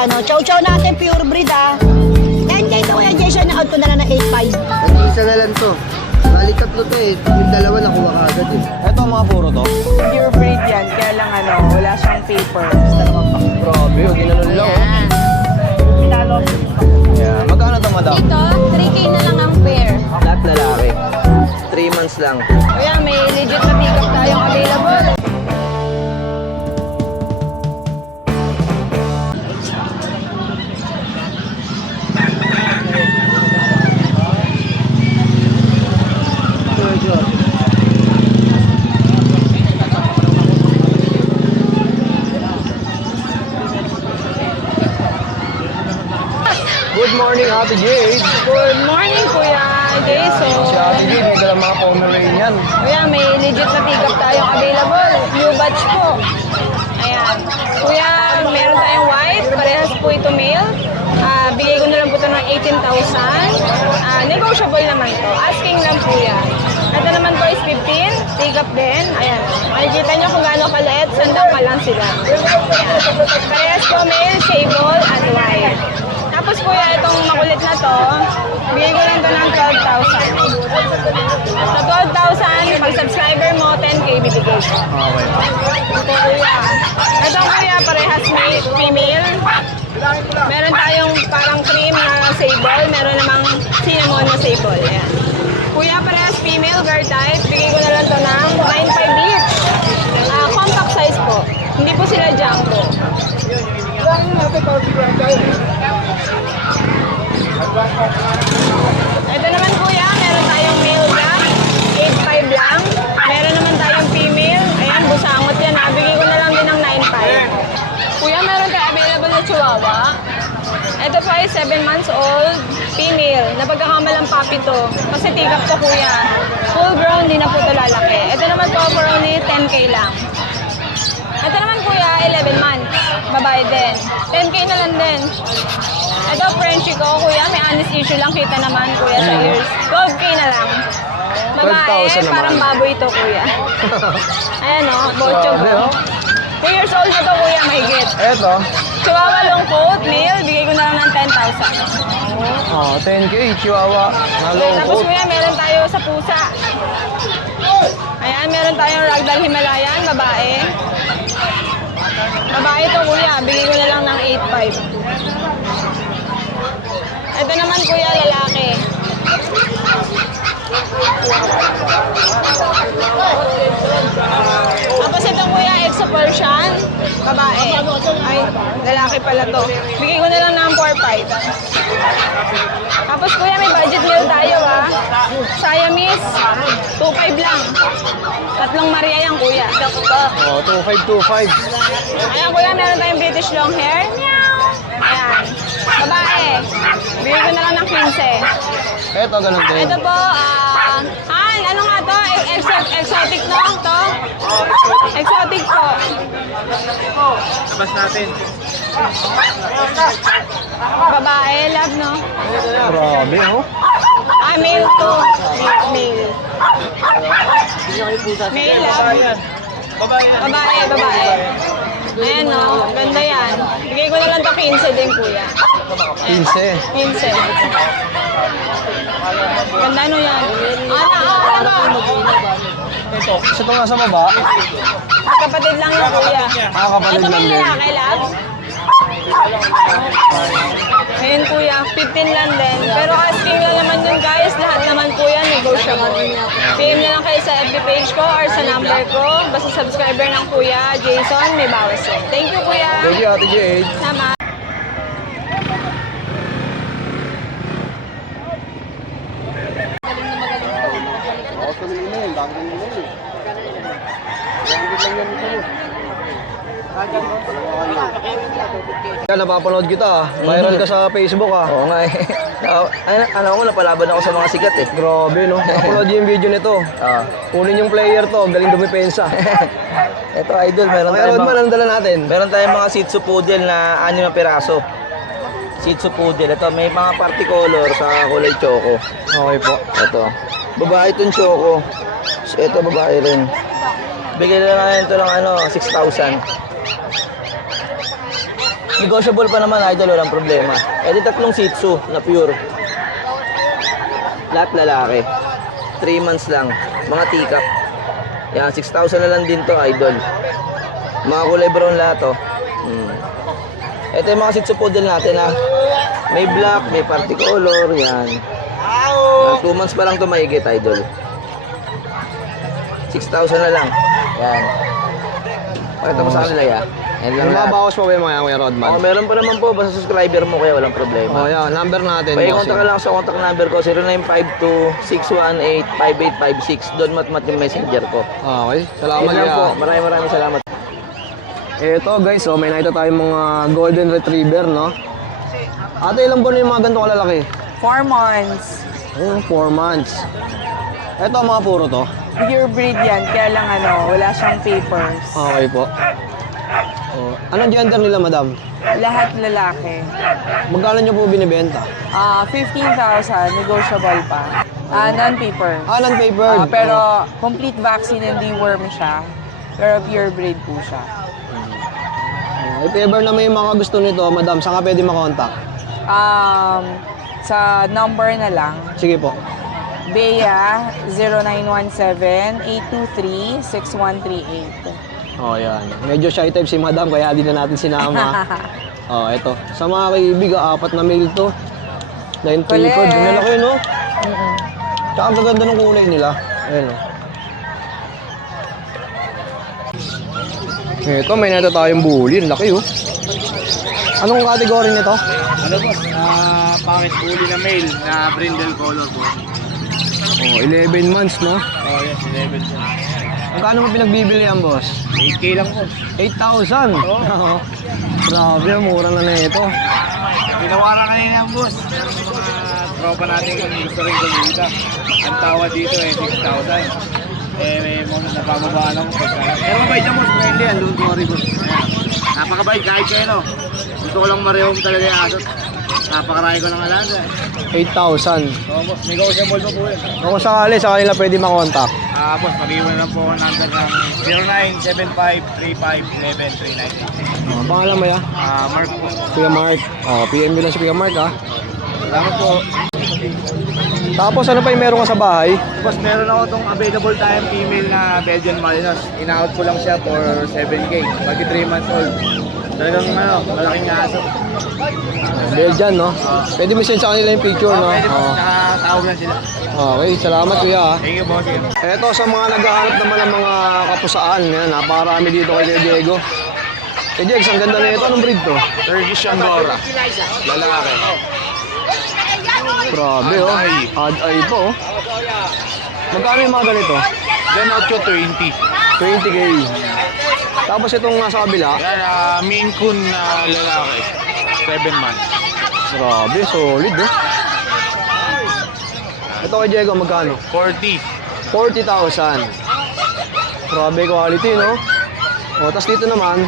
Ayan, oh. Chow chow natin, pure breed, ah. 10K to, Kuya Jason, na-out ko na lang ng 8.5. Nag-iisa na lang to. Bali tatlo to eh. Yung dalawa nakuha ka agad eh. Ito mga puro to. Pure breed yan, kaya lang ano, wala siyang paper. Basta naman pa. Grabe, huwag ginanun lang. Pinalo. Yeah. Magkano to madam? Ito, 3K na lang ang pair. Lahat lalaki. 3 months lang. Kuya, may legit na pick-up tayong available. Good morning, Ate Jade. Good morning, Kuya Jason. Si Ate Jade, may dalang mga Pomeranian. Kuya, may legit na pick-up tayong available. New batch po. Ayan. Kuya, meron tayong white. Parehas po ito male. Bigay ko na lang po ito ng 18,000. Negotiable naman to. Asking lang po yan. Ito naman po is 15. Pick up din. Ayan. Makikita nyo kung gaano kaliit. Sandang pa lang sila. Ayan. Parehas po male, sable, and white. Tapos kuya, itong makulit na to, bigay ko lang to ng 12,000. Sa 12,000, pag subscriber mo, 10K bibigay ko. Okay. Ito kuya. Ito kuya, parehas female. Meron tayong parang cream na sable, meron namang cinnamon na sable. Ayan. Kuya, parehas female, girl type. Bigay ko na lang to ng 9.5 each. Compact size po. Hindi po sila jumbo. Ito naman kuya, meron tayong male black, 8.5 lang. Meron naman tayong female, ayan, busangot yan. Bigay ko na lang din ng 9.5. Kuya, meron tayong available na chihuahua. Ito po ay 7 months old, female. Napagkakamalang puppy to. Kasi tigap to kuya. Full grown, di na po ito lalaki. Ito naman po for only 10K lang. Ito naman kuya, 11 months. Babae din. 10K na lang din. Ito, Frenchie ko, kuya. May honest issue lang. Kita naman, kuya, sa ears. 12K na lang. Babae, 12,000 naman. parang baboy to, kuya. Ayan o, bocho Grabe, ko. oh. 2 years old na to, kuya, mahigit. Eto. Chihuahua long coat, male. Bigay ko na lang ng 10,000. Oh, 10K, Chihuahua. Na long Tapos, coat. kuya, meron tayo sa pusa. Ayan, meron tayong Ragdoll Himalayan, babae. Babae to kuya, bigay ko na lang ng 8.5. Ito naman kuya, lalaki. Tapos ito kuya, Exo Persian, babae. Ay, lalaki pala to. Bigay ko na lang ng 4.5. Tapos kuya, may budget meal tayo ha. Siamese, 2.5 lang. Tatlong Maria yan kuya. Oh, 2525. Ayan kuya, meron tayong British long hair. Ayan. Babae. Bigay ko na lang ng 15. Eto, ganun din. Ito po, Han, ano nga to? Exotic no? To? Exotic po. Labas natin. Babae, love no? Grabe, oh. Male to. Male. Male, love. Babae. Ayan no, ganda yan. Bigay ko na lang to 15 din kuya. 15. 15. Ganda no yan. Ano ba? Ito, isa to nga sa baba. Kapatid lang yung kuya. Kapatid Ito lang may din. lalaki, love. Ayun kuya, 15 lang din. Pero asking lang naman yun guys, lahat naman po yan negotiable. PM na lang kayo sa FB page ko or sa number ko. Basta subscriber ng kuya Jason, may bawas yun. Thank you kuya. Thank you, Ate Jade. Salamat. Kaya napapanood kita, viral ka sa Facebook ah. Oo nga eh. Ano ko, napalaban ako sa mga sikat eh. Grabe no, napanood yung video nito. Kunin yung player to, galing dumipensa. Ito idol, meron Meron tayong man ang dala natin. meron tayong mga Shih Tzu Poodle na 6 na piraso. Shih Tzu Poodle. Ito, may mga party color sa kulay choco. Okay po. Ito. Babae itong choco. Ito, babae rin. Bigay na lang ito ng 6,000. Negotiable pa naman, idol, walang problema. Eh di tatlong Shih Tzu na pure. Lahat lalaki. 3 months lang. Mga teacup. Yan, 6,000 na lang din to, idol. Mga kulay brown lahat, oh. Ito yung mga Shih Tzu poodle natin, ha. May black, may party color, yan. 2 months pa lang to mahigit, idol. 6,000 na lang. Yan. Pakita mo sa kanila, ya. Yan lang Yung mga lahat. bawas pa ba yung mga Kuya Rodman? Oh, meron pa naman po, basta subscriber mo kaya walang problema. Oh, yan. Number natin. Pag-contact ka lang sa contact number ko, 0952-618-5856. Doon mat yung messenger ko. Okay. Salamat, Yun lang Kuya. po. Maraming salamat. Ito guys, oh, may nakita tayong mga golden retriever, no? Ate, ilang buwan na yung mga ganito kalalaki? 4 months. 4 months. Ito, mga puro to. Pure breed yan, kaya lang wala siyang papers. Okay po. Oh. Anong gender nila, madam? Lahat lalaki. Magkano nyo po binibenta? 15,000, negotiable pa. Non-paper. Non-papered. Pero complete vaccine and deworm siya. Pero pure breed po siya. If ever na may mga gusto nito, madam, saan ka pwede makontak? Sa number na lang, Sige po. Bea 0917-823-6138. Oh, yan. Medyo shy type si madam, kaya di na natin sinama. Oh, eto. Sa mga kaibig, 4 na male to. 9 Kulit. tripod. Yung malaki, no? Tsaka ang gaganda ng kulay nila. Ayan, oh. Ito, may nata tayong bully. Ang laki, oh. Anong category nito? Ano boss? Package bully na male na brindle color po. Oh, 11 months, no? Oh yes, 11 po. Magkano mo pinagbibili yan, boss? 8K lang po. 8,000? Oo. Grabe, mura na ito. Pinawaran kanina yan boss. Pero may mga tropa natin kung gusto rin kumita. Ang tawad dito 6,000. May mga napababaan ako pagka. Pero mabait yan boss, friendly yan. Don't worry boss. Ayan. Napakabait kahit kayo no. Gusto ko lang marehong talaga yung asot. Napakarami ko ng alaga. 8,000. So boss, negotiable pa po yun. Kung sakali, sa kanila pwede makontak. Boss, mag-iwan lang po ako number ng 0975-35-1139. Oh, pangalan mo ya? Mark po. Kuya Mark. Oh, PM mo lang si Kuya Mark, ha? Salamat po. Tapos, ano pa yung meron ka sa bahay? Boss, meron ako itong available tayong female na Belgian Malinois. In-out ko lang siya for 7K. Pagi 3 months old. Talagang malaking aso. Belgian, no? Pwede mo send sa kanila yung picture, no? Pwede po, Oh. nakatawag lang sila. Okay, salamat, Kuya, ha? Thank you, boss. Eto, sa mga naghahanap naman ng mga kapusaan, yan, napakarami dito kay Kuya Diego. Kay Jegs, ang ganda na ito. Anong breed to? Turkish Angora. Lalaki. Grabe, oh. Odd eye po, oh. Magkano yung mga ganito? Then out ko 20. 20K. Tapos itong nasa kabila, Yan, Maine Coon na lalaki. 7 months. grabe, solid, oh. Ito kay Diego, magkano? 40. 40,000. Grabe quality, no? O, tas dito naman,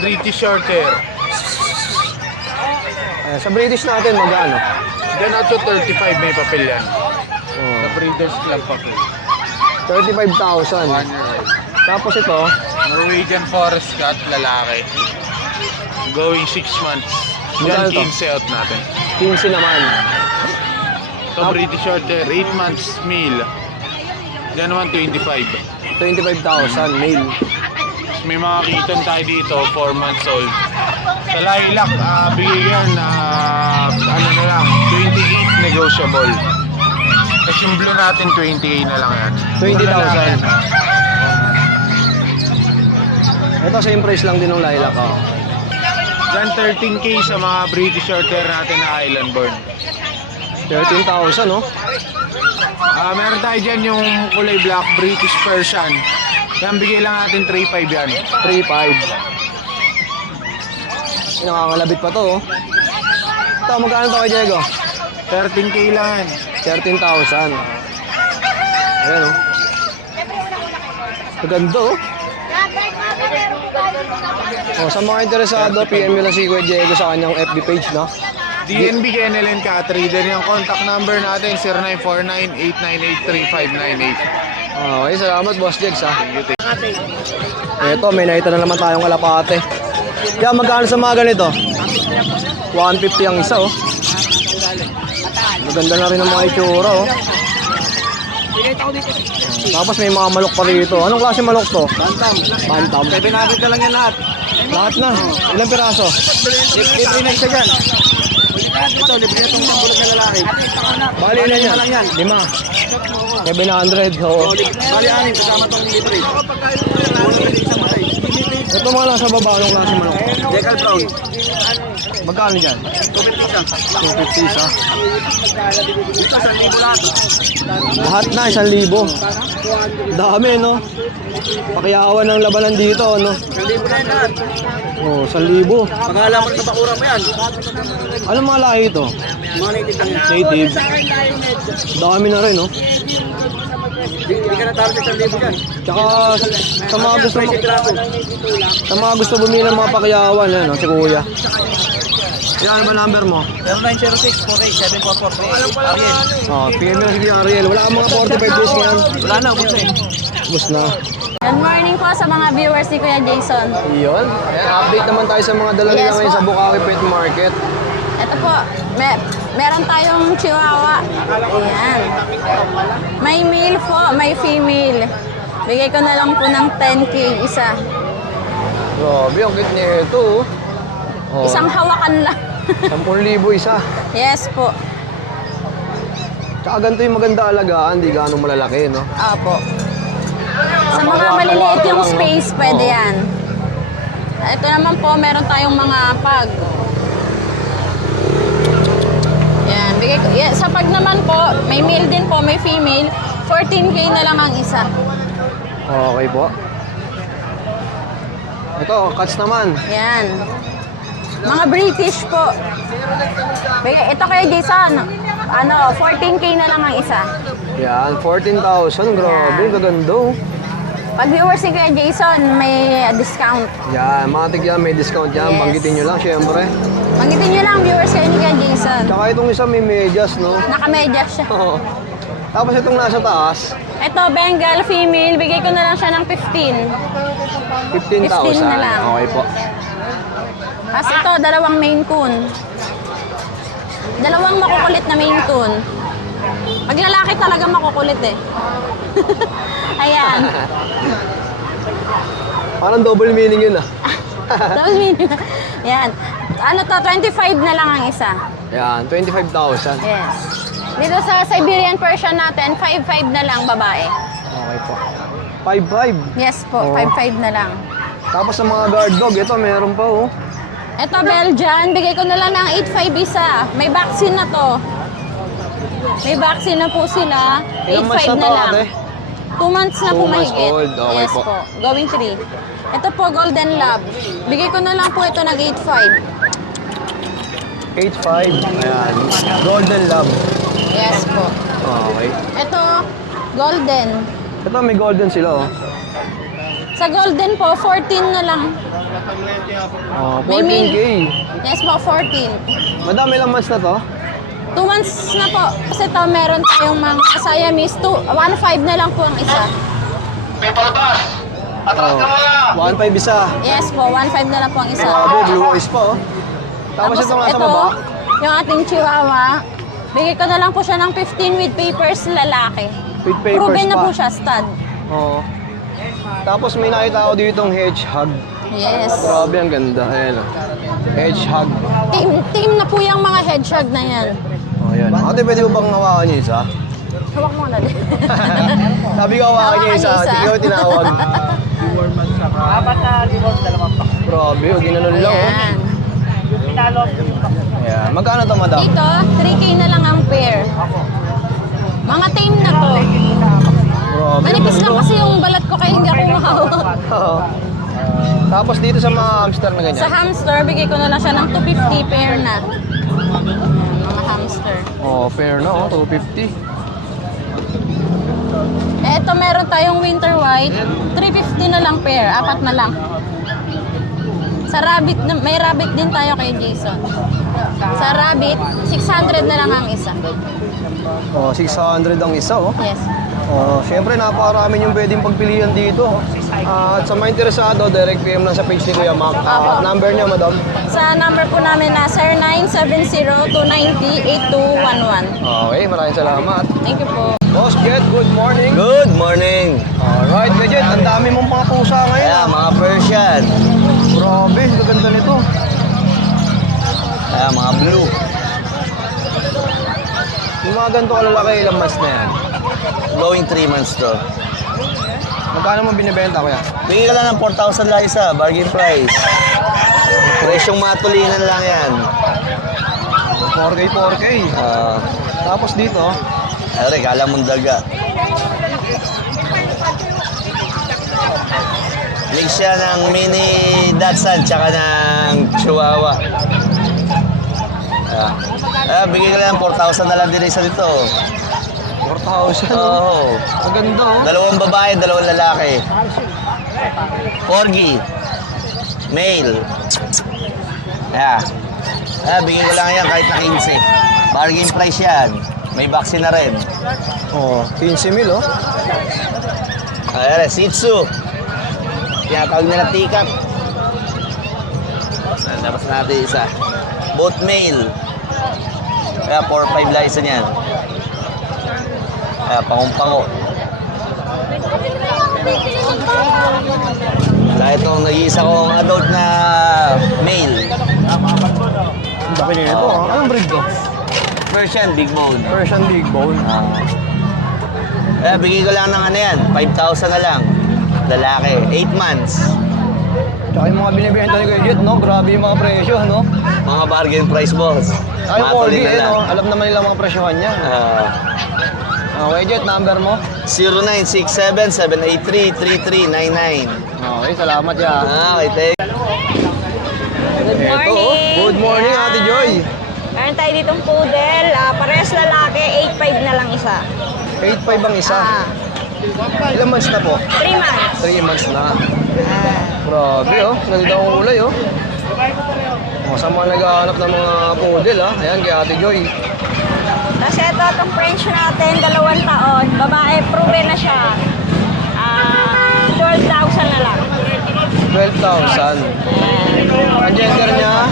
British Shorthair. sa British natin, magkano? Then out to 35, may papel yan. Oh, Sa Breeders Club papel. 35,000. 1 year old. Tapos ito, Norwegian Forest Cat, lalaki. Going 6 months. Magkano Yan, to? 15 out natin. 15 naman. Ito, British Shorthair, 8 months meal. Yan naman, 25. 25,000, male. May mga kitten tayo dito, 4 months old. Sa lilac, bigyan na, ano na lang, 28 negotiable. Tapos yung blue natin, 20K na lang yan. 20,000. Ito, same price lang din ng lilac, oh. Yan, 13K sa mga British Shorthair natin na island born. 13,000, no? Meron tayo dyan yung kulay black, British Persian. Yan, bigay lang natin 3.5 yan. 3,500. Nakakalabit pa to, oh. Ito, magkano to kay Diego? 13K lang yan. 13,000. Ayan, oh. Maganda, oh. Oh, sa mga interesado, PM nyo lang si Kuya Diego sa kanyang FB page, no? DNB KNLN Catreader yung contact number natin 0949-898-3598. Okay, salamat, Boss Jegs, ha. Ito, may nakita na naman tayong kalapate. Kaya magkano sa mga ganito? 150 ang isa, oh. Maganda na rin ang mga itsura, oh. Tapos may mga manok pa rito. Anong klase manok to? Bantam. 700 ka lang yan lahat. Lahat na. Ilang piraso? Libre na isa dyan. Ito, libre na itong bulog na lalaki. Bali ilan yan? lang yan. 5. 700. Oo. Bali, anin, kasama itong libre. Ito mga nasa baba. Anong klase manok? Decal Brown. Magkano dyan? 250 isa. Ito, 1,000 lahat. Lahat na, 1,000. Dami, no? Pakiyawan ng labanan dito, no? 1,000 na yan lahat. Oh, 1,000. Pangalan mo sa bakura mo yan. Anong mga lahi ito? Mga native lang yan. Native. Dami na rin, no? Hindi ka natalo sa 1,000 dyan. Tsaka sa mga gusto mo, Piraso. sa mga gusto bumili ng mga pakiyawan, no? Si Kuya. Yan, ano ba number mo? 0906-48-7443. Ariel. Oh, PM na si Ariel. Wala kang mga 45 days ngayon. Wala na, ubus na eh. Bus na. Good morning po sa mga viewers ni Kuya Jason. Iyon. Ayan, update naman tayo sa mga dala nila Yes, ngayon po. sa Bukawi Pet Market. Ito po, meron tayong chihuahua. Ayan. May male po, may female. Bigay ko na lang po ng 10K isa. Grabe, ang cute nito. Oh. Isang hawakan lang. 10,000 isa. Yes po. Tsaka ganito yung maganda alagaan, di gaano malalaki, no? Apo. Sa mga maliliit yung space, pwede yan. Ito naman po, meron tayong mga pag. Yan, bigay ko. Yan, sa pag naman po, may male din po, may female. 14K na lang ang isa. Okay po. Ito, cats naman. Yan. Mga British po. Ito kay Jason, 14K na lang ang isa. Yan, 14,000. Grabe, Yan. kaganda. Pag viewers ni Kuya Jason, may discount. Yan, matik yan, may discount yan. Yes. Banggitin nyo lang, syempre. Magitin nyo lang viewers kayo ni Kuya Jason. Tsaka itong isa may medyas, no? Nakamedyas siya. Oo. Tapos itong nasa taas, Ito, Bengal female, bigay ko na lang siya ng 15. 15,000. 15 na lang. Okay po. Tapos ito, dalawang Maine Coon. Dalawang makukulit na Maine Coon. Pag lalaki talaga makukulit eh. Ayan. Parang double meaning yun, ah. Yan. Ano to, 25 na lang ang isa. Yan, 25,000. Yes. Dito sa Siberian Persian natin, 5-5 na lang babae. Okay po. 5,500. Yes po, Oo. 5-5 na lang. Tapos sa mga guard dog, ito meron pa, oh. Ito, Belgian, bigay ko na lang ng 8-5 isa. May vaccine na to. May vaccine na po sila. Ilang months 8-5 na na to, lang. ate? 2 months na 2 po months mahigit. old. Okay Yes po. po. Going 3. Ito po, Golden Lab. Bigay ko na lang po ito ng 8-5. 8,500. Ayan. Golden Lab. Yes po. Okay. Ito, Golden. Ito may golden sila, oh. Sa Golden po, 14 na lang. Oh, May 14K. Yes po, 14. Madami lang months na to. 2 months na po. Kasi ito, meron tayong mga Siamese. 1-5 na lang po ang isa. Oh. 1,500 isa. Yes po, 1-5 na lang po ang isa. Grabe, blue eyes pa, oh. Tapos itong nasa baba. yung ating chihuahua, bigay ko na lang po siya ng 15 with papers lalaki. With papers Proven na pa. po siya, stud. Oo. Tapos may nakita ako dito yung hedgehog. Yes. Grabe, ang ganda. Ayan, oh. Hedgehog. Team na po yung mga hedgehog na yan. Oh, ayan. Ate, pwede mo bang hawakan niyo isa? Hawak mo na din. Sabi ko hawakan niyo isa. Hawakan niyo isa. Hindi ko tinawag. Grabe, oh, ginanon lang, oh. Ayan. Ayan. Magkano to, madam? Dito, 3K na lang ang pair. Mga tame na to. Grabe. Manipis lang kasi yung balat ko kaya hindi ako mahawak. Oo. Tapos dito sa mga hamster na Sa ganyan. hamster, bigay ko na lang siya ng 250 pair na. Mga hamster. Oh, fair na, oh. 250. Eto, meron tayong winter white. 350 na lang pair. 4 na lang. Sa rabbit, may rabbit din tayo kay Jason. Sa rabbit, 600 na lang ang isa. Oh, 600 ang isa, oh. Yes. Oh, syempre napakarami yung pwedeng pagpilian dito. At sa mga interesado, direct PM lang sa page ni Kuya Mac. At number niya, madam. Sa number po namin na 0970-290-8211. Okay, maraming salamat. Thank you po. Boss Jet, good morning. Good morning. Alright, Kuya Jet, ang dami mong mga pusa ngayon. Ayan, mga Persian. Grabe, gaganda nito. Ayan, mga blue. Yung mga ganito kalalaki, ilang months na yan. Going 3 months to. Magkano mo binibenta, Kuya? Bigay ka lang ng 4,000 lang isa, bargain price. Presyong matulingan lang yan. 4K, 4K. Tapos dito, Ay, regala mong daga. Mix siya ng mini Dachshund tsaka ng Chihuahua. Bigay ka lang ng 4,000 na lang din isa dito. 4,000. Oo. Maganda, oh. Dalawang babae, dalawang lalaki. Corgi. Male. Bigyan ko lang yan kahit na 15. Bargain price yan. May vaccine na rin. Oh, 15,000, oh. Ayan, Shih Tzu. Tinatawag nila teacup. Labas natin isa. Both male. Kaya 4-5 lang isa niyan. Kaya pangumpango. Kaya itong nag-iisa kong adult na male. Ang laki nito, oh. Anong breed to? Persian big bone. Persian big bone. Kaya bigay ko lang ng ano yan, 5,000 na lang. Lalaki, 8 months. Tsaka yung mga binibenta ni Kuya Jet, no? Grabe yung mga presyo, no? Mga bargain price, boss. Ay, Corgi, Matuloy na lang. no? Alam naman nila mga presyohan niya. Kuya Jet, number mo? 0967-783-3399. Okay, salamat ya. Okay, thank Good Ito, morning. oh. Good morning, Ate Joy. Meron tayo ditong poodle. Parehas lalaki, 8.5 na lang isa. 8,500 ang isa. Ilang months na po? 3 months. 3 months na. Grabe, oh. Ganda ang kulay, oh. Sa mga naghahanap ng mga poodle, ah. Ayan, kay Ate Joy. Tapos ito, itong French natin, 2 taon. Babae, proven na siya. 12,000 na lang. 12,000. Ang gender niya?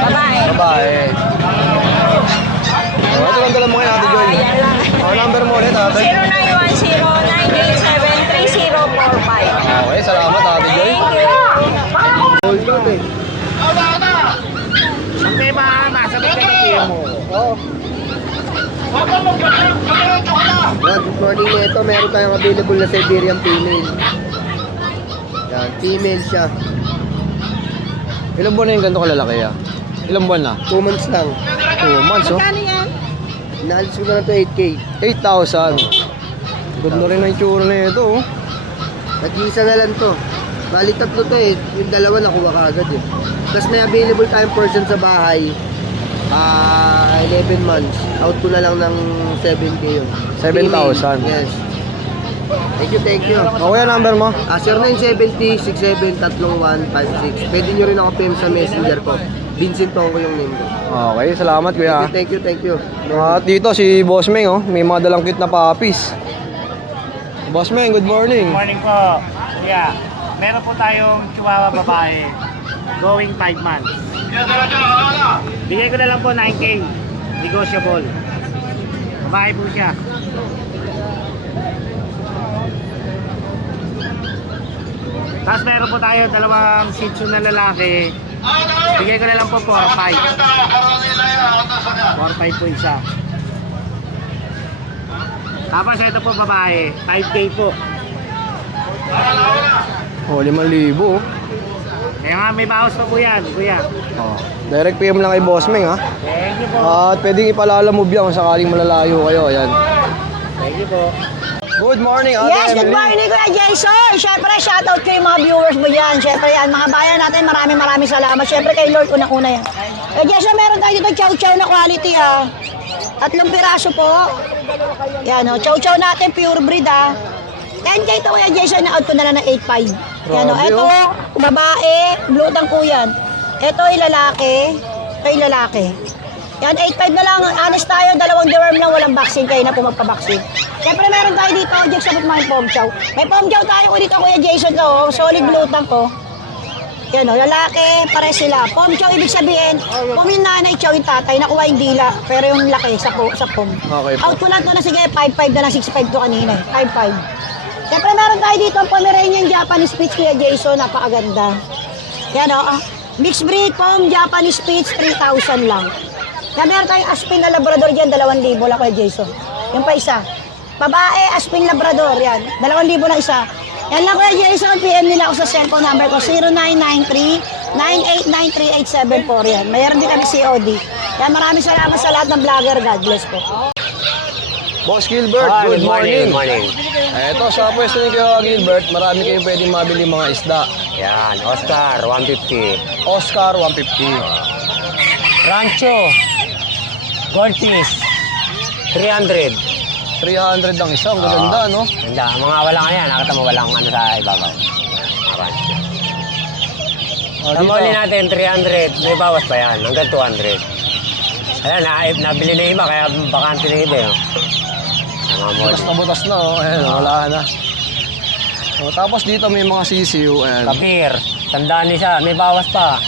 Babae. Babae. Oh, ito lang dala mo kay Ate Joy. Yan lang. Oh, number mo ulit, Ate. 0910-987-3045. Okay, salamat, Ate Joy. Thank you. Hold on eh. Yan, good morning na ito. Meron tayong available na Siberian female. Yan, female siya. Ilang buwan na yung ganito kalalaki, ah? Ilang buwan na? 2 months lang. 2 months, oh. Inaalis ko na lang ito 8K. 8,000. Good na rin ang itsura na ito, oh. Nag-iisa na lang to. Bali 3 to eh. Yung 2 nakuha ka agad eh. Tapos may available tayong person sa bahay. 11 months. Out ko na lang ng 7K yun. 7,000. Yes. Thank you. O, kuya, number mo? 0970-673156. Pwede nyo rin ako PM sa messenger ko. Vincent Tongko yung name ko. Okay, salamat, kuya. Thank you. At dito, si Boss Meng, oh. May mga dalang cute na puppies. Boss Meng, good morning. Morning po. Yeah. Meron po tayong Chihuahua babae. Going 5 months. Bigay ko na lang po 9K. Negotiable. Babae po siya. Tapos meron po tayo 2 Shih Tzu na lalaki. Bigay ko na lang po 4-5. 4-5 po isa. Tapos ito po babae. 5K po. Oh, 5,000, oh. Kaya nga may bawas pa po yan, kuya. Oh. Direct PM lang kay Boss Meng, ha? Thank you po. At pwedeng ipalalamove yan kung sakaling malalayo kayo. Ayan. Thank you po. Good morning, Ate Yes, good Emily. morning, Kuya Jason. Siyempre, shoutout ko yung mga viewers mo dyan. Siyempre, yan, mga bayan natin, maraming salamat. Siyempre, kay Lord, unang-una yan. Kuya Jason, meron tayo dito chow-chow na quality, ha. 3 piraso po. Yan, o. Chow-chow natin, pure breed, ha. 10K ito, Kuya Jason, na-out ko na lang ng 8.5. Yan, o. Grabe, Ito, oh. babae, blue tang po yan. Ito, lalaki. Ito, lalaki. Yan, 8.5 na lang. Honest tayo, 2 deworm lang, walang vaccine. Kayo na po magpa-vaccine. Siyempre meron tayo dito, Jack, sabot mga pom chow. May pom chow tayo ulit Kuya Jason to, oh. Solid lutang ko. Yan o, lalaki, pare sila. Pom chow, ibig sabihin, pom yung nanay, chow yung tatay, nakuha yung dila, pero yung laki sa pom. Okay po. Out ko lang to na sige, 5'5 na lang, 6'5 to kanina. 5'5. Siyempre meron tayo dito, Pomeranian Japanese Spitz, Kuya Jason, napakaganda. Yan o, mixed breed, pom Japanese Spitz, 3,000 lang. Yan, meron tayong Aspin na Labrador dyan, 2,000 lang, Kuya Jason. Yung pa isa. Babae, Aspin Labrador, yan. 2,000 lang isa. Yan lang Kuya Jason, PM nila ako sa cellphone number ko, 0993-9893874 yan. Mayroon din kami COD. Yan, maraming salamat sa lahat ng vlogger. God bless po. Boss Gilbert, good morning. Eto, sa pwesto ni Kuya Gilbert, marami kayong pwedeng mabili mga isda. Yan, Oscar, 150. Oscar, 150. Rancho, Goldfish, 300. 300 lang isa, ang gaganda, no? Ganda, mga walang ano yan, nakita mo walang ano sa ibabaw. Rancho. O, Sa muli natin, 300, may bawas pa yan, hanggang 200. Ayan, nabili na iba, kaya bakante na iba yun. Mga butas na butas na, oh. Ayan, wala na. O, tapos dito may mga sisiw, ayan. Kapir, tandaan niya siya, may bawas pa.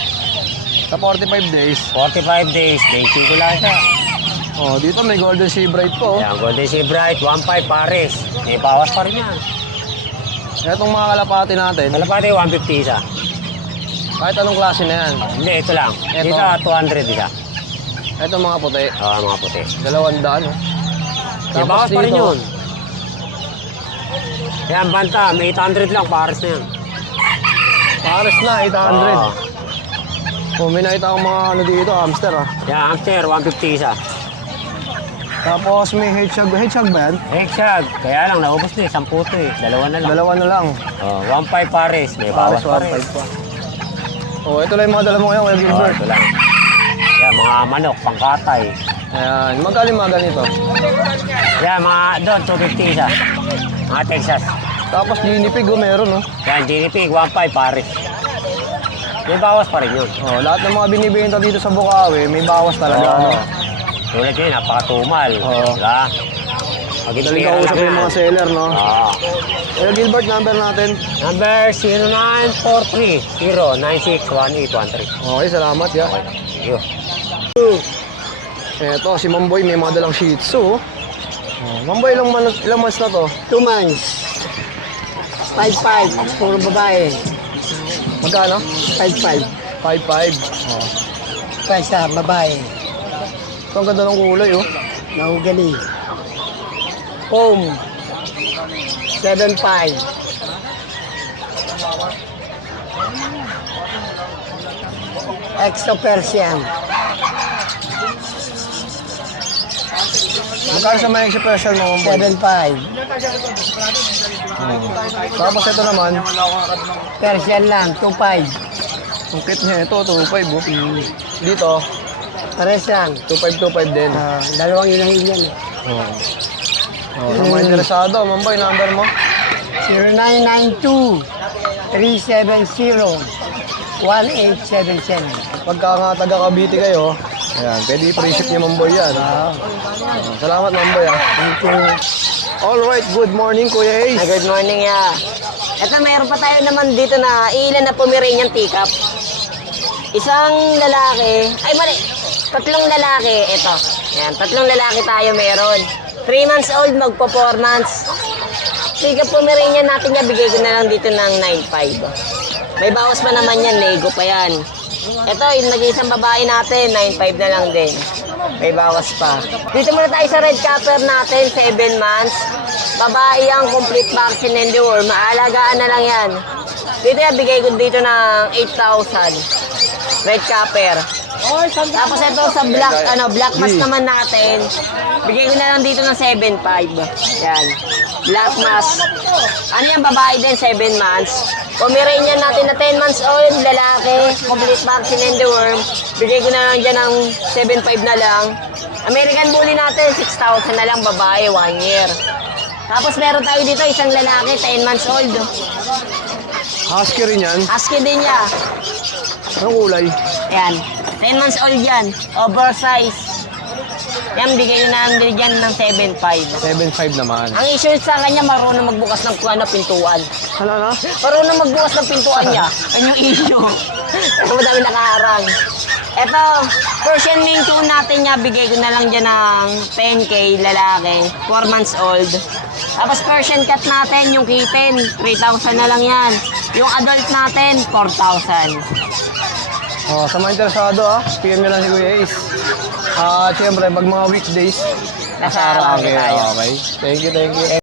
Sa 45 days. 45 days, 25 lang siya. O, dito may Golden Sea Bright po. Ayan, Golden Sea Bright, 1.5 pares. May bawas pa rin yan. Itong mga kalapati natin, Kalapati, 150 isa. kahit anong klase na yan. Hindi, ito lang. Ito. Dito, 200 isa. Ito mga puti, Mga puti. 200, no? May bawas pa rin yun. Ayan, banta, may 800 lang, pares na yun. Pares na, 800. Oo. O, may nakita akong mga ano dito, hamster, ah. Ayan, hamster, 150 isa. Tapos may hedgehog ba yan? Shag, kaya lang, naubos na eh, 10 to eh. Dalawa na lang. Dalawa na lang. 1.5 pares, may bawas pa rin. 1.5 pa. O, ito lang yung mga dala mo ngayon, Kuya Gilbert. Ito lang. Ayan, mga manok, pangkatay. Ayan, magkano yung mga ganito? Ayan, mga doon, 250 isa. Mga Texas. Tapos guinea pig, meron, no? Ayan, Ginipig, 1.5 pares. May bawas pa rin yun. O, lahat ng mga binibenta dito sa Bukawi, may bawas talaga, Oo. no? Tulad yun, napakatumal. Oo. Diba? Daling kausap yung mga seller, no? Oo. Kuya Gilbert, number natin. Number 0943-096-1813. Okay, salamat, ya. Okay. Yun. Eto, si Mamboy, may mga dalang Shih Tzu. Mamboy, ilang months na to? 2 months. 5'5", puro babae. Magkano? 5'5". 5'5". Kaysa babae. Ito ang ganda ng kulay, oh. Nahugali. Home. 7'5". Extra Persian. Magkano sa mga special mo, Mamboy? 7'5". Tapos ito naman, Persian lang, 2'5". ang kit niya ito, 2.5, oh. Dito, Pares lang. 2.5 din. Dalawang inahin yan. Sa mga interesado, Mamboy, number mo? 0992-370-1877. Pagka nga taga Cavite kayo, ayan, pwede i-pre-ship niyo, Mamboy, yan. Salamat, Mamboy, ah. Thank you. Alright, good morning, Kuya Ace. Good morning, ya. Ito, mayroon pa tayo naman dito na ilan na Pomeranian teacup. Isang lalaki, ay mali, 3 lalaki, ito. Yan, 3 lalaki tayo meron. 3 months old, magpo 4 months. Teacup Pomeranian natin niya, bigay ko na lang dito ng 9.5. May bawas pa naman yan, Lego pa yan. Ito, yung nag-iisang babae natin, 9.5 na lang din. May bawas pa. Dito muna tayo sa red capper natin, 7 months. Babae ang complete vaccine and deworm. Maalagaan na lang yan. Dito yan, bigay ko dito ng 8,000. Red capper. Tapos ito sa black mask naman natin. Bigay ko na lang dito ng 7.5. Yan. Black mask. Ano yan, babae din, 7 months. Pomeranian natin na 10 months old, lalaki, complete vaccine and deworm. Bigay ko na lang dyan ng 7.5 na lang. American Bully natin, 6,000 na lang, babae, 1 year. Tapos meron tayo dito, isang lalaki, 10 months old. Husky rin yan. Husky din niya. Anong kulay? Ayan, 10 months old yan, oversize. Yan, bigay ko na lang din dyan ng 7.5. 7.5 naman. Ang issue sa kanya, marunong magbukas ng pintuan. Ano? Marunong magbukas ng pintuan niya. Yan yung issue. Pero madami nakaharang. Ito, Persian Maine Coon natin niya, bigay ko na lang dyan ng 10K, lalaki, 4 months old. Tapos Persian Cat natin, yung kitten, 3,000 na lang yan. Yung adult natin, 4,000. Oh, sa mga interesado PM nyo lang si Kuya Ace. Siyempre, pag mga weekdays, Nasa Arangke tayo. Okay. Thank you.